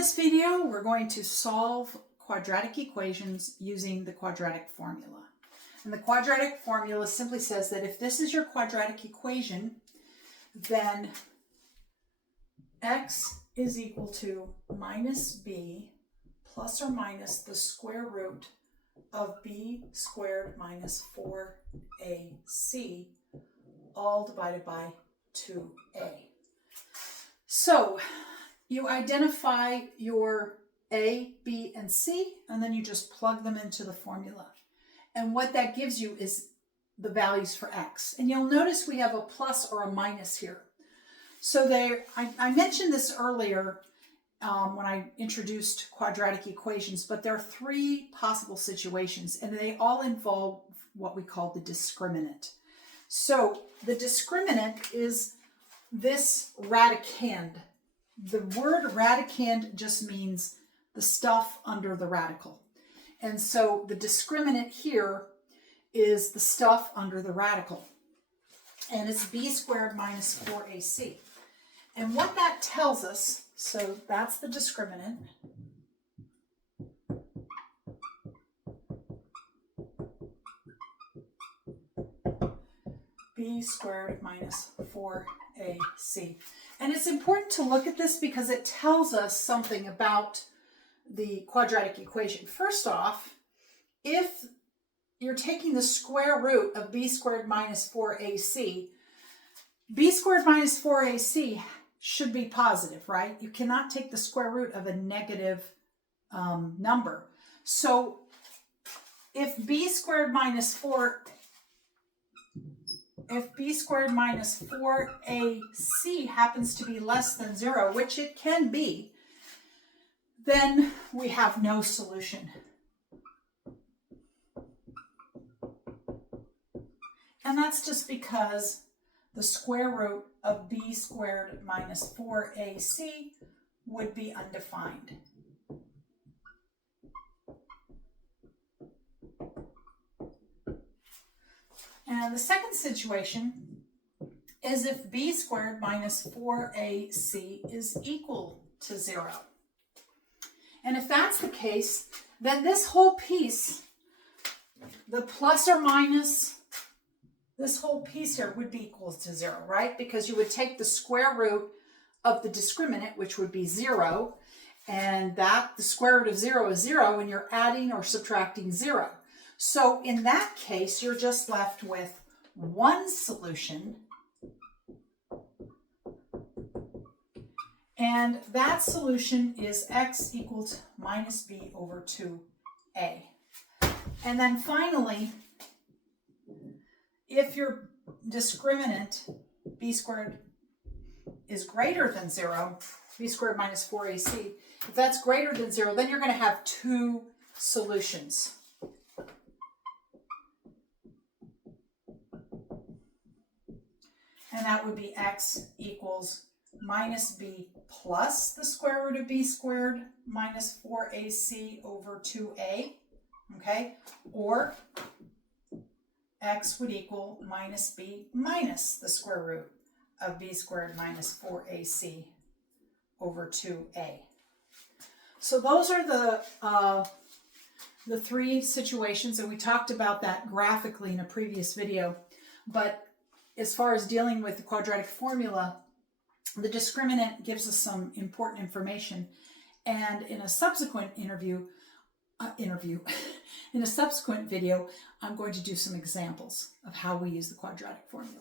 this video, we're going to solve quadratic equations using the quadratic formula. And the quadratic formula simply says that if this is your quadratic equation, then x is equal to minus b plus or minus the square root of b squared minus 4ac all divided by 2a. So you identify your a, b, and c, and then you just plug them into the formula. And what that gives you is the values for x. And you'll notice we have a plus or a minus here. So I mentioned this earlier when I introduced quadratic equations, but there are three possible situations, and they all involve what we call the discriminant. So the discriminant is this radicand. The word radicand just means the stuff under the radical. And so the discriminant here is the stuff under the radical. And it's b squared minus 4ac. And what that tells us, so that's the discriminant. B squared minus 4ac. And it's important to look at this because it tells us something about the quadratic equation. First off, if you're taking the square root of b squared minus 4ac, b squared minus 4ac should be positive, right? You cannot take the square root of a negative number. So if b squared minus 4ac happens to be less than 0, which it can be, then we have no solution. And that's just because the square root of b squared minus 4ac would be undefined. And the second situation is if b squared minus 4ac is equal to 0. And if that's the case, then this whole piece, the plus or minus, this whole piece here would be equal to 0, right? Because you would take the square root of the discriminant, which would be 0, and that the square root of 0 is 0, and you're adding or subtracting 0. So in that case, you're just left with one solution, and that solution is x equals minus b over 2a. And then finally, if your discriminant b squared is greater than 0, b squared minus 4ac, if that's greater than 0, then you're going to have two solutions. And that would be x equals minus b plus the square root of b squared minus 4ac over 2a, okay? Or x would equal minus b minus the square root of b squared minus 4ac over 2a. So those are the three situations, and we talked about that graphically in a previous video. But as far as dealing with the quadratic formula, the discriminant gives us some important information, and in a subsequent in a subsequent video, I'm going to do some examples of how we use the quadratic formula.